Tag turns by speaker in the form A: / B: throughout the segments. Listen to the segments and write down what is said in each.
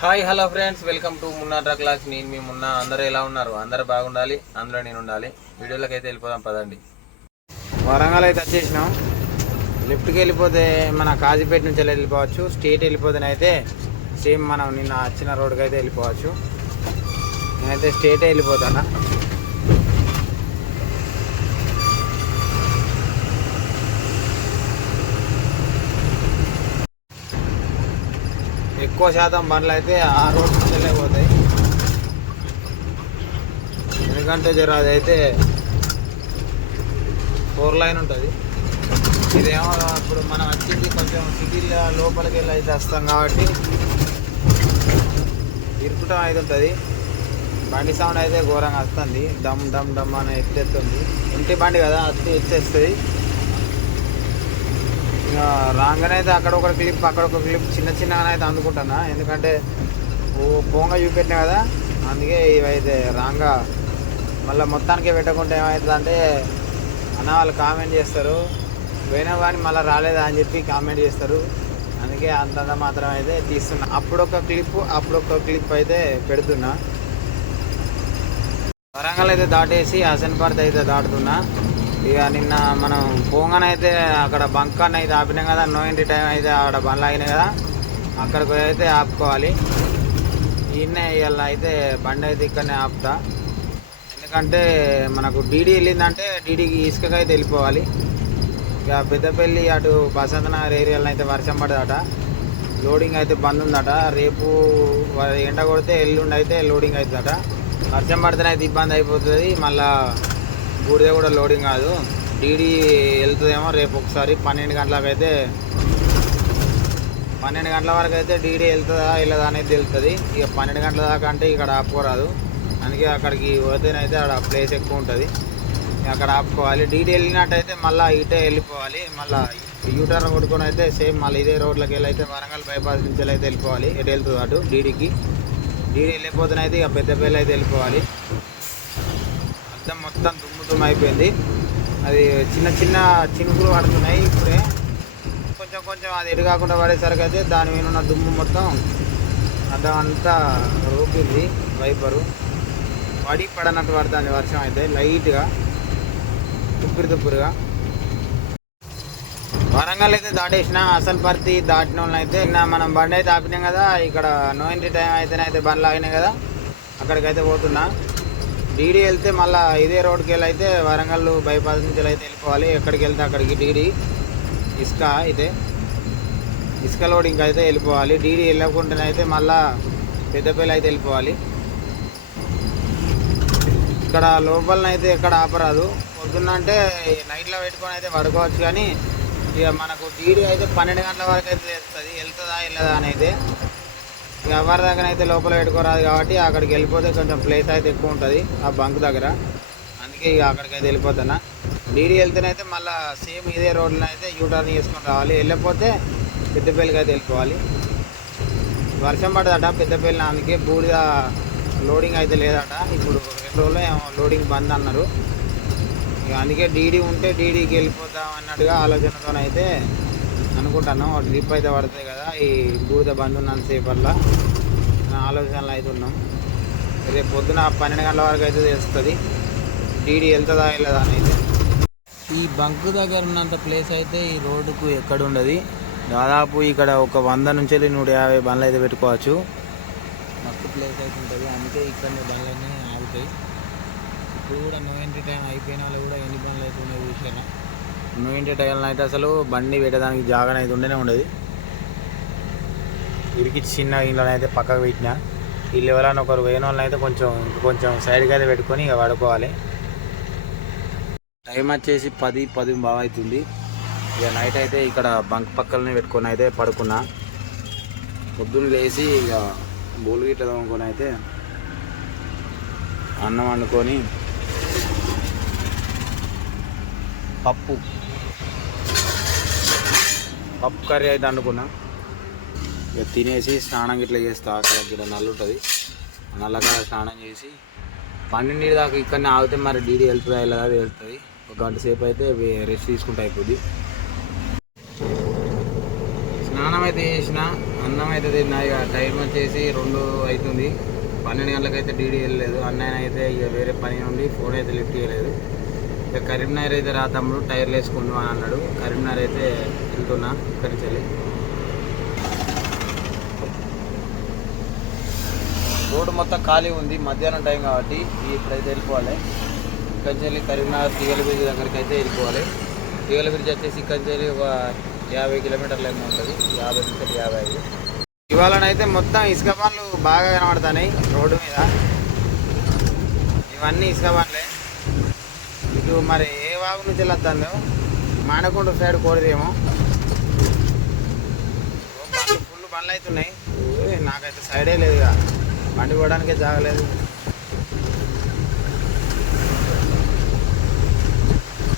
A: Hi hello friends. Welcome to Munna draw class నేను మీ మున్నా. అందరూ ఎలా ఉన్నారు? అందరూ బాగుండాలి. అందులో నేను ఉండాలి. వీడియోలోకి అయితే వెళ్ళిపోదాం పదండి.
B: వరంగల్ అయితే వచ్చేసినాం. లెఫ్ట్కి వెళ్ళిపోతే మన కాజీపేట నుంచి వెళ్ళి వెళ్ళిపోవచ్చు? స్ట్రేట్ వెళ్ళిపోతేనైతే సేమ్ మనం నిన్న వచ్చిన రోడ్కి అయితే వెళ్ళిపోవచ్చు. నేనైతే స్ట్రేట్ వెళ్ళిపోతానా? ఎక్కువ శాతం బండ్లు అయితే ఆ రోడ్ నుంచి పోతాయి. ఎందుకంటే జర అదైతే ఫోర్ లైన్ ఉంటుంది. ఇదేమో ఇప్పుడు మనం వచ్చింది కొంచెం సిటీల లోపలికి వెళ్ళి అయితే వస్తాం కాబట్టి ఇరుకుటం అయితే ఉంటుంది. బండి సౌండ్ అయితే ఘోరంగా వస్తుంది. డమ్ డమ్ డమ్ అని ఎత్తేస్తుంది. ఇంటి బండి కదా అత్తి ఎత్తేస్తుంది. రాగానే అయితే అక్కడ ఒక క్లిప్ అక్కడ ఒక క్లిప్ చిన్న చిన్నగానే అయితే అందుకుంటున్నా ఎందుకంటే ఓ పోంగా చూపెట్టినా కదా? అందుకే ఇవైతే రాంగా మళ్ళీ మొత్తానికి పెట్టకుండా ఏమవుతుందంటే అన్న వాళ్ళు కామెంట్ చేస్తారు. పోయినా కానీ మళ్ళీ రాలేదా అని చెప్పి కామెంట్ చేస్తారు. అందుకే అంతంత మాత్రం అయితే తీస్తున్నా. అప్పుడొక క్లిప్ అప్పుడొక క్లిప్ అయితే పెడుతున్నా. వరంగల్ అయితే దాటేసి హసన్పర్త్ అయితే దాటుతున్నా. ఇక నిన్న మనం పోగానైతే అక్కడ బంక్ అయితే ఆపినాం కదా నో ఎంట్రీ టైం అయితే అక్కడ బండ్లు ఆగినాయి కదా అక్కడికి పోయి అయితే ఆపుకోవాలి. ఈయన ఇవాళ అయితే బండి అయితే ఇక్కడనే ఆపుతా. ఎందుకంటే మనకు డీడీ వెళ్ళిందంటే డీడీకి ఇసుకగా అయితే వెళ్ళిపోవాలి. ఇక పెద్దపల్లి అటు బసంత నగర్ ఏరియాలో అయితే వర్షం పడదట. లోడింగ్ అయితే బంద్ ఉందట. రేపు ఎండ కొడితే ఎల్లుండి అయితే లోడింగ్ అవుతుందట. వర్షం పడితేనే అయితే ఇబ్బంది అయిపోతుంది. మళ్ళీ బూడిద కూడా లోడింగ్ కాదు. డీడీ వెళ్తుందేమో రేపు ఒకసారి పన్నెండు గంటలకు అయితే పన్నెండు గంటల వరకు అయితే డీడీ వెళ్తుందా వెళ్ళదా అనేది తెలుస్తుంది. ఇక పన్నెండు గంటల దాకా అంటే ఇక్కడ ఆపుకోరాదు. అందుకే అక్కడికి పోతేనైతే అక్కడ ప్లేస్ ఎక్కువ ఉంటుంది. అక్కడ ఆపుకోవాలి. డీడీ వెళ్ళినట్టయితే మళ్ళీ ఇటే వెళ్ళిపోవాలి. మళ్ళీ యూటర్న్ కొట్టుకొని అయితే సేమ్ మళ్ళీ ఇదే రోడ్లోకి వెళ్ళి అయితే వరంగల్ బైపాస్ నుంచి అయితే వెళ్ళిపోవాలి. ఎటు వెళ్తుంది అటు డీడీకి. డీడీ వెళ్ళిపోతేనైతే ఇక పెద్దపల్లి అయితే వెళ్ళిపోవాలి. అద్దం మొత్తం దుమ్ము అయిపోయింది. అది చిన్న చిన్న చినుకులు పడుతున్నాయి ఇప్పుడే. కొంచెం కొంచెం అది ఎటు కాకుండా పడేసరికి అయితే దాని మీద ఉన్న దుమ్ము మొత్తం అర్థమంతా అంతా రోపింది వైపరు. పడి పడనట్టు పడుతుంది వర్షం అయితే లైట్గా తుప్పురి తుప్పురుగా. వరంగల్ అయితే దాటేసిన అసలు పర్తి దాటిన వాళ్ళు అయితే. నిన్న మనం బండి అయితే ఆపినాం కదా ఇక్కడ నో ఎంట్రీ టైం అయితేనైతే బండ్లు ఆగినాయి కదా. అక్కడికైతే పోతున్నా. డీడీ వెళ్తే మళ్ళీ ఇదే రోడ్కి వెళ్ళి అయితే వరంగల్ బైపాస్ నుంచి అయితే వెళ్ళిపోవాలి. ఎక్కడికి వెళ్తే అక్కడికి డీడీ. ఇసుక అయితే. ఇసుక లోడింగ్ అయితే వెళ్ళిపోవాలి. డీడీ వెళ్ళకుండానైతే మళ్ళా పెద్దపల్లి అయితే వెళ్ళిపోవాలి. ఇక్కడ లోపలనైతే ఎక్కడ ఆపరాదు. పొద్దున్న అంటే నైట్లో పెట్టుకొని అయితే పడుకోవచ్చు కానీ ఇక మనకు డీడీ అయితే పన్నెండు గంటల వరకు అయితే వెళ్తుంది వెళ్తుందా వెళ్ళదా అని అయితే. ఇక ఎవరి దగ్గర అయితే లోపల పెట్టుకోరాదు కాబట్టి అక్కడికి వెళ్ళిపోతే కొంచెం ప్లేస్ అయితే ఎక్కువ ఉంటుంది ఆ బంక్ దగ్గర. అందుకే ఇక అక్కడికి అయితే వెళ్ళిపోతున్నా. డీడీ వెళ్తేనైతే మళ్ళీ సేమ్ ఇదే రోడ్లో అయితే యూటర్న్ చేసుకొని రావాలి. వెళ్ళకపోతే పెద్దపల్లికి అయితే వెళ్ళిపోవాలి. వర్షం పడదట పెద్దపల్లి అందుకే బూడిద లోడింగ్ అయితే లేదట. ఇప్పుడు రెండు రోజులు ఏమో లోడింగ్ బంద్ అన్నారు. ఇక అందుకే డీడీ ఉంటే డీడీకి వెళ్ళిపోతాం అన్నట్టుగా ఆలోచనతోనైతే అయితే అనుకుంటాను ట్రిప్ అయితే పడుతుంది కదా ఈ బూడిద బంద్ ఉన్నంత నా ఆలోచనలు అయితే ఉన్నాం. రేపు పొద్దున పన్నెండు గంటల వరకు అయితే తెలుస్తుంది. డీడీ వెళ్తుందా వెళ్ళదా అనేది. ఈ బంక్ దగ్గర ఉన్నంత ప్లేస్ అయితే ఈ రోడ్డుకు ఎక్కడ ఉండదు. దాదాపు ఇక్కడ ఒక వంద నుంచి వెళ్ళి నూట యాభై బండ్లు అయితే పెట్టుకోవచ్చు. మస్తు ప్లేస్ అయితే ఉంటుంది. అందుకే ఇక్కడ బండ్లన్నీ ఆగుతాయి. ఇప్పుడు కూడా నో ఎంట్రీ టైం అయిపోయిన వాళ్ళు కూడా ఎన్ని బండ్లు అయితే ఉన్నాయి చూసారా నో టైంలో అయితే అసలు బండి పెట్టడానికి జాగా అయితే ఉండనే ఉండదు. ఇరికి చిన్న ఇంట్లో అయితే పక్కకు పెట్టిన. వీళ్ళు ఎవరైనా ఒకరు పోయిన వాళ్ళని అయితే కొంచెం కొంచెం సైడ్కి అయితే పెట్టుకొని ఇక పడుకోవాలి. టైం వచ్చేసి పది పది బాగా అవుతుంది. ఇక నైట్ అయితే ఇక్కడ బంక్ పక్కలనే పెట్టుకొని అయితే పడుకున్నా. పొద్దున్న లేచి ఇక బోలు గిట్ల తోముకొని అయితే అన్నం వండుకొని పప్పు పప్పు కర్రీ అయితే అనుకున్నా ఇక తినేసి స్నానం గిట్ల చేస్తా అక్కడ ఇక్కడ నల్లు ఉంటుంది నల్లగా స్నానం చేసి పన్నెండు దాకా ఇక్కడనే ఆగితే మరి డీడీ వెళ్తుందా వెళ్ళదా వెళ్తుంది ఒక గంట సేపు అయితే రెస్ట్ తీసుకుంటా అయిపోద్ది. స్నానం అయితే చేసిన అన్నం అయితే తిన్నా. ఇక టైం వచ్చేసి రెండు అవుతుంది పన్నెండు గంటలకైతే డీడీ వెళ్ళలేదు. అన్నయ్య అయితే ఇక వేరే పని నుండి ఫోన్ అయితే లిఫ్ట్ చేయలేదు. ఇక కరీంనగర్ అయితే రా తమ్ముడు టైర్లు వేసుకుందాం అని అన్నాడు. కరీంనగర్ అయితే వెళ్తున్నా ఇక్కడి నుంచి వెళ్ళి. రోడ్డు మొత్తం ఖాళీ ఉంది. మధ్యాహ్నం టైం కాబట్టి ఇప్పుడైతే వెళ్ళిపోవాలి. ఇక్కడి నుంచి వెళ్ళి కరీంనగర్ తీగల బ్రిడ్జ్ దగ్గరికి అయితే వెళ్ళిపోవాలి. తీగల బ్రిడ్జ్ వచ్చేసి ఇక్కడి నుంచి వెళ్ళి ఒక యాభై కిలోమీటర్ల ఏమో ఉంటుంది. యాభై నుంచి యాభై ఐదు. ఇవాళనైతే మొత్తం ఇసుక పనులు బాగా కనబడుతున్నాయి రోడ్డు మీద. ఇవన్నీ ఇసుక పనులే ఇది మరి ఏ వాగు నుంచి వెళ్ళొద్దాను మానకొండ సైడ్ కోరిదేమో. పనులు అవుతున్నాయి నాకైతే సైడే లేదు ఇక బండి పోవడానికే జాగలేదు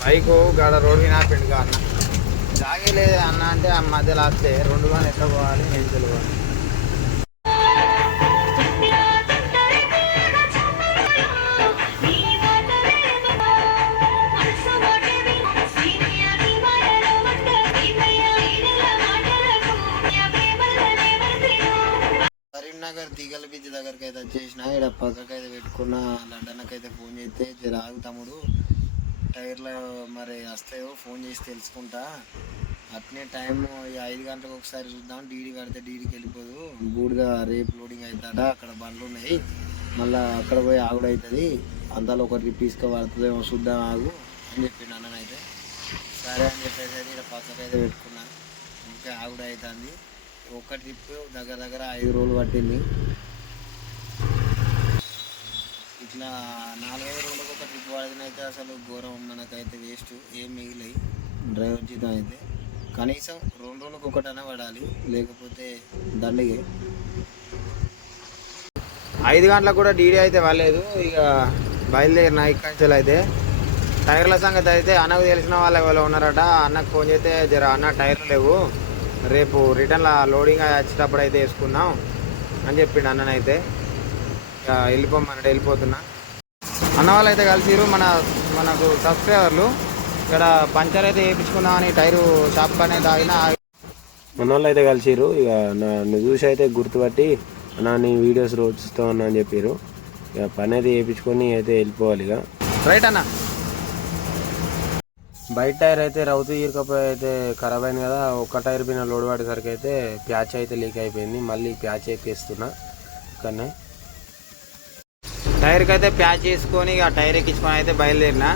B: బైక్ గడ రోడ్ మీద ఆపిండు అన్న. జాగే లేదు అన్న అంటే ఆ మధ్యలో ఆపితే రెండు బండ్లు ఎట్లా పోవాలి నేను తెలియాలి వస్తాయో ఫోన్ చేసి తెలుసుకుంటా. అట్నే టైం ఈ ఐదు గంటలకు ఒకసారి చూద్దాం. డీడీ కడితే డీడీకి వెళ్ళిపోదు. బూడిగా రేపు లోడింగ్ అవుతాడ అక్కడ బండ్లు ఉన్నాయి. మళ్ళా అక్కడ పోయి ఆగుడు అవుతుంది అంతలో ఒక ట్రిప్ తీసుకుపడుతుందేమో చూద్దాం ఆగు అని చెప్పిండు అన్ననైతే. సరే అని చెప్పేసి అయితే ఇక్కడ పక్కకి అయితే పెట్టుకున్నా. ఇంకా ఆగుడు అవుతుంది ఒక ట్రిప్ దగ్గర దగ్గర ఐదు రోజులు పట్టింది. ఇట్లా నాలుగైదు రోజులకు ఒక ట్రిప్ వాడినైతే అసలు ఘోరం మనకైతే వేస్ట్ ఏం మిగిలాయి. డ్రైవర్ జీతం అయితే కనీసం రెండు రోజులకు ఒకటైనా పడాలి లేకపోతే దండగే. ఐదు గంటలకు కూడా డీడీ అయితే వాళ్ళలేదు ఇక బయలుదేరిన ఇక్కడి నుంచి అయితే టైర్ల సంగతి అయితే అన్నకు తెలిసిన వాళ్ళు ఎవరో ఉన్నారట. అన్నకు ఫోన్ చేస్తే జర అన్న టైర్లు లేవు. రేపు రిటర్న్లో లోడింగ్ వచ్చేటప్పుడు అయితే వేసుకుందాం అని చెప్పిండు అన్ననైతే. ఇక వెళ్ళిపోమన్నాడు వెళ్ళిపోతున్నా. అన్న వాళ్ళు అయితే కలిసిరు మన మనకు సబ్స్క్రైబర్లు. ఇక్కడ పంచర్ అయితే వేయించుకుందామని టైరు షాప్ కానీ తాగిన.
C: మన వాళ్ళు అయితే కలిసిరు ఇక నన్ను చూసి అయితే గుర్తుపట్టి అన్న నీ వీడియోస్ రోజు చూస్తామన్నా అని చెప్పారు ఇక పని అయితే చేయించుకొని అయితే వెళ్ళిపోవాలి ఇక.
B: రైట్ అన్న. బయట టైర్ అయితే రౌతు ఈరకపోయి అయితే ఖరాబ్ అయింది కదా ఒక్క టైర్ పైన లోడ్ పడేసరికి అయితే ప్యాచ్ అయితే లీక్ అయిపోయింది మళ్ళీ ప్యాచ్ ఎక్కిస్తున్నా. ఇక్కడనే టైర్కి అయితే ప్యాచ్ చేసుకొని ఇక టైర్ ఎక్కించుకొని అయితే బయలుదేరిన.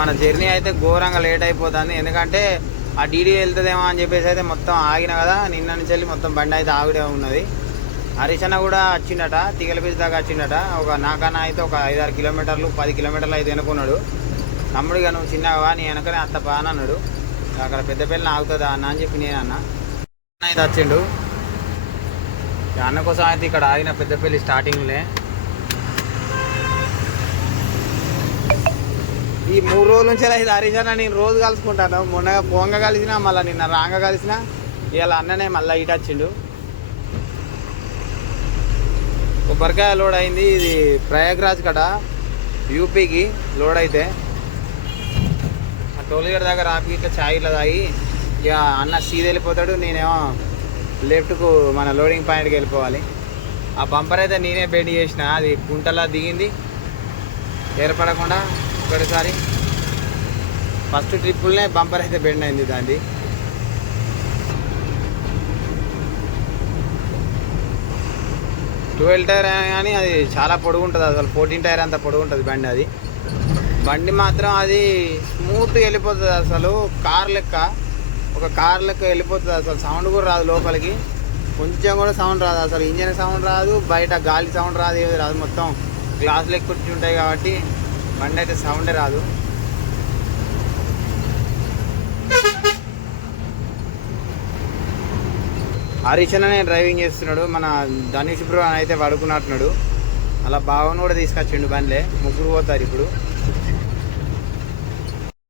B: మన జర్నీ అయితే ఘోరంగా లేట్ అయిపోతుంది. ఎందుకంటే ఆ డీడీ వెళ్తుందేమో అని చెప్పేసి అయితే మొత్తం ఆగిన కదా నిన్న నుంచి వెళ్ళి మొత్తం బండి అయితే ఆగిడే ఉన్నది. హరీష్ అన్న కూడా వచ్చిండట తిగల దాకా వచ్చిండట. ఒక నాకన్నా అయితే ఒక ఐదారు కిలోమీటర్లు పది కిలోమీటర్లు అయితే వెనుకున్నాడు. తమ్ముడు నువ్వు చిన్నవా నీ వెనకనే అత్త పాన అన్నాడు. అక్కడ పెద్ద పిల్లని ఆగుతుందా అన్న అని చెప్పి నేను అన్న. అయితే వచ్చిండు. అన్న కోసం అయితే ఇక్కడ ఆగిన పెద్దపల్లి స్టార్టింగ్లే ఈ మూడు రోజుల నుంచి అయితే హరీష్ నేను రోజు కలుసుకుంటాను. మొన్న పొంగ కలిసిన మళ్ళీ నిన్న రాంగ కలిసిన ఇవాళ అన్ననే మళ్ళీ ఇటు వచ్చిండు. కొబ్బరికాయ లోడ్ అయింది. ఇది ప్రయాగ్రాజ్ కడ యూపీకి లోడ్ అయితే. ఆ టోల్గేట్ దగ్గర ఆపి ఇట్లా ఛాయ్ ఇట్లా తాగి ఇక అన్న సీద వెళ్ళిపోతాడు. నేనేమో లెఫ్ట్కు మన లోడింగ్ పాయింట్కి వెళ్ళిపోవాలి. ఆ బంపర్ అయితే నేనే బెండ్ చేసిన. అది గుంటలా దిగింది. ఏర్పడకుండా ఒకటిసారి. ఫస్ట్ ట్రిప్పులనే బంపర్ అయితే బెండ్ అయింది దాన్ని. ట్వెల్వ్ టైర్ కానీ అది చాలా పొడుగు ఉంటుంది అసలు. ఫోర్టీన్ టైర్ అంత పొడుగు ఉంటుంది బండి అది. బండి మాత్రం అది స్మూత్గా వెళ్ళిపోతుంది అసలు. కార్ లెక్క. ఒక కార్ లెక్క వెళ్ళిపోతుంది అసలు. సౌండ్ కూడా రాదు లోపలికి. కొంచెం కూడా సౌండ్ రాదు అసలు. ఇంజన్ సౌండ్ రాదు. బయట గాలి సౌండ్ రాదు ఏది రాదు. మొత్తం గ్లాస్ లెక్క ఉంటాయి కాబట్టి బండి అయితే సౌండే రాదు. హరీష్ అనే డ్రైవింగ్ చేస్తున్నాడు. మన ధనుష్ బ్రో అని అయితే పడుకున్నట్టున్నాడు. అలా బావను కూడా తీసుకొచ్చిండు బండ్లే. ముగ్గురు పోతారు ఇప్పుడు.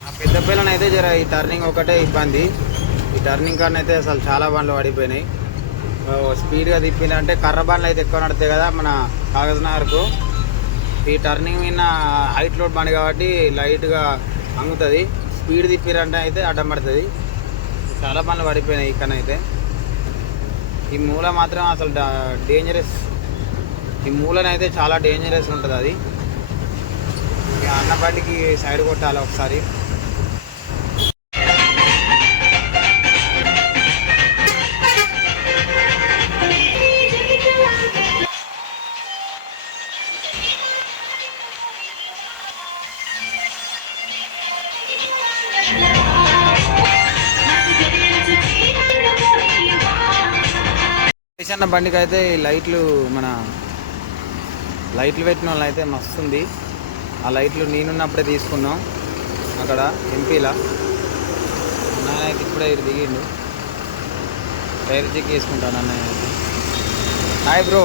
B: ఆ పెద్ద పిల్లని అయితే జర ఈ టర్నింగ్ ఒకటే ఇబ్బంది. ఈ టర్నింగ్ కాడ అయితే అసలు చాలా బండ్లు పడిపోయినాయి. స్పీడ్గా తిప్పిందంటే కర్ర బండ్లు అయితే ఎక్కువ నడుతాయి కదా మన కాగజ్ నగర్కు. ఈ టర్నింగ్ మీద హైట్ లోడ్ బండి కాబట్టి లైట్గా అంగుతుంది స్పీడ్ తిప్పిరంటే అయితే అడ్డం పడుతుంది. చాలా బండ్లు పడిపోయినాయి ఇక్కడైతే ఈ మూల మాత్రం అసలు డేంజరస్ ఈ మూలనైతే చాలా డేంజరస్ ఉంటుంది అది. అన్న బండికి సైడ్ కొట్టాలి ఒకసారి. అన్న బండికి అయితే ఈ లైట్లు మన లైట్లు పెట్టిన వాళ్ళు అయితే మస్తుంది. ఆ లైట్లు నేనున్నప్పుడే తీసుకున్నాం. అక్కడ ఎంపీలా. నాయన ఇప్పుడే ఇటు దిగిండు. టైర్ చెక్ చేసుకుంటాను అన్నయ్య హాయ్ బ్రో.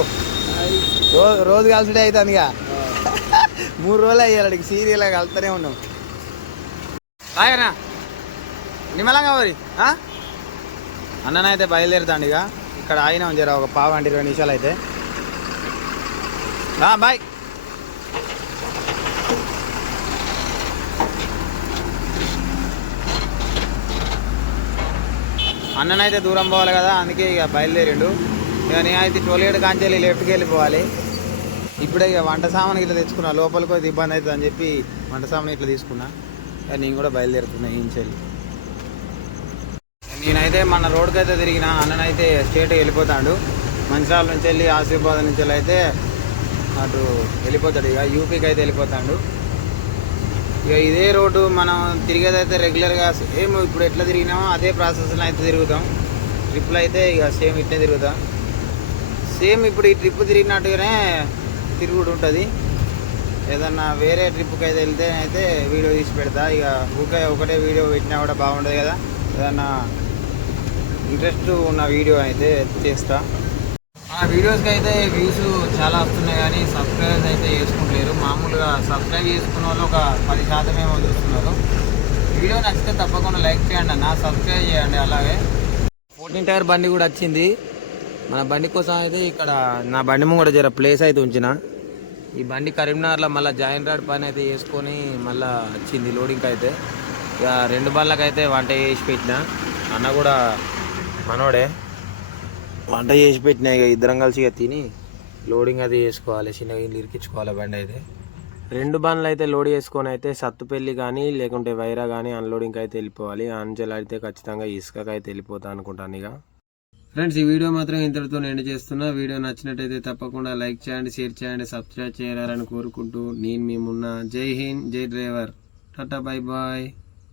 B: రోజు రోజు కలిసిడే అవుతుందిగా మూడు రోజులు అయ్యాలి సీరియల్ కలుతూనే ఉన్నాం. హాయ్ అన్న. నిమ్మలంగా మరి అన్ననైతే బయలుదేరుతాండి ఇక. ఇక్కడ ఆగినాం జర ఒక పావు అంటే ఇరవై నిమిషాలు అయితే. బాయ్. అన్ననైతే దూరం పోవాలి కదా అందుకే ఇక బయలుదేరిండు. ఇక నేనైతే టోలేట్ కాంచెల్లి లెఫ్ట్కి వెళ్ళిపోవాలి. ఇప్పుడే ఇక వంట సామాన్ ఇట్లా తెచ్చుకున్నా లోపలికి పోతే ఇబ్బంది అవుతుంది అని చెప్పి వంట సామాన్ ఇట్లా తీసుకున్నా. ఇక నేను కూడా బయలుదేరుతున్నా ఇంచెల్లి నేనైతే మన రోడ్కి అయితే తిరిగిన అన్ననైతే స్టేట్ వెళ్ళిపోతాడు. మంచిర్యాల నుంచి వెళ్ళి ఆసిఫాబాద్ నుంచి వెళ్ళి అయితే అటు వెళ్ళిపోతాడు. ఇక యూపీకి అయితే వెళ్ళిపోతాడు. ఇక ఇదే రోడ్డు మనం తిరిగేదైతే రెగ్యులర్గా సేమ్ ఇప్పుడు ఎట్లా తిరిగినామో అదే ప్రాసెస్లో అయితే తిరుగుతాం. ట్రిప్లో అయితే ఇక సేమ్ ఇట్లే తిరుగుతాం. సేమ్ ఇప్పుడు ఈ ట్రిప్ తిరిగినట్టుగానే తిరుగుడు ఉంటుంది. ఏదన్నా వేరే ట్రిప్కి అయితే వెళ్తే అయితే వీడియో తీసి పెడతా. ఇక ఊకే ఒకటే వీడియో పెట్టినా కూడా బాగుండదు కదా. ఏదన్నా ఇంట్రెస్ట్ ఉన్న వీడియో అయితే చేస్తా. ఆ వీడియోస్కి అయితే వ్యూస్ చాలా వస్తున్నాయి కానీ సబ్స్క్రైబర్స్ అయితే చేసుకుంటలేరు మామూలుగా సబ్స్క్రైబ్ చేసుకున్న వాళ్ళు ఒక పది శాతం ఏమో చూస్తున్నారు. వీడియో నచ్చితే తప్పకుండా లైక్ చేయండి అన్న. సబ్స్క్రైబ్ చేయండి అలాగే. ఫోర్టీన్ టైర్ బండి కూడా వచ్చింది. మన బండి కోసం అయితే ఇక్కడ నా బండి ముంగడ జర ప్లేస్ అయితే ఉంచిన. ఈ బండి కరీంనగర్లో మళ్ళీ జాయిన్ రాడ్ పని అయితే వేసుకొని మళ్ళీ వచ్చింది లోడింగ్కి అయితే ఇక రెండు బండ్లకైతే వంట చేసి పెట్టిన. అన్న కూడా మనోడే. వంట చేసి పెట్టినా ఇక ఇద్దరం కలిసి ఇక తిని లోడింగ్ అది చేసుకోవాలి చిన్నగా ఇల్లు ఇరికించుకోవాలి బండి అయితే. రెండు బండ్లు అయితే లోడ్ చేసుకొని అయితే సత్తుపల్లి కానీ లేకుంటే వైరా కానీ అన్లోడింగ్ అయితే వెళ్ళిపోవాలి. అంచెలు అయితే ఖచ్చితంగా ఇసుకకి అయితే వెళ్ళిపోతా అనుకుంటాను ఇక. ఫ్రెండ్స్ ఈ వీడియో మాత్రం ఇంతటితో ఎండ్ చేస్తున్నా. వీడియో నచ్చినట్టయితే తప్పకుండా లైక్ చేయండి షేర్ చేయండి సబ్స్క్రైబ్ చేయాలని కోరుకుంటూ నేను మీ మున్నా. జై హింద్ జై డ్రైవర్. Tata bye bye.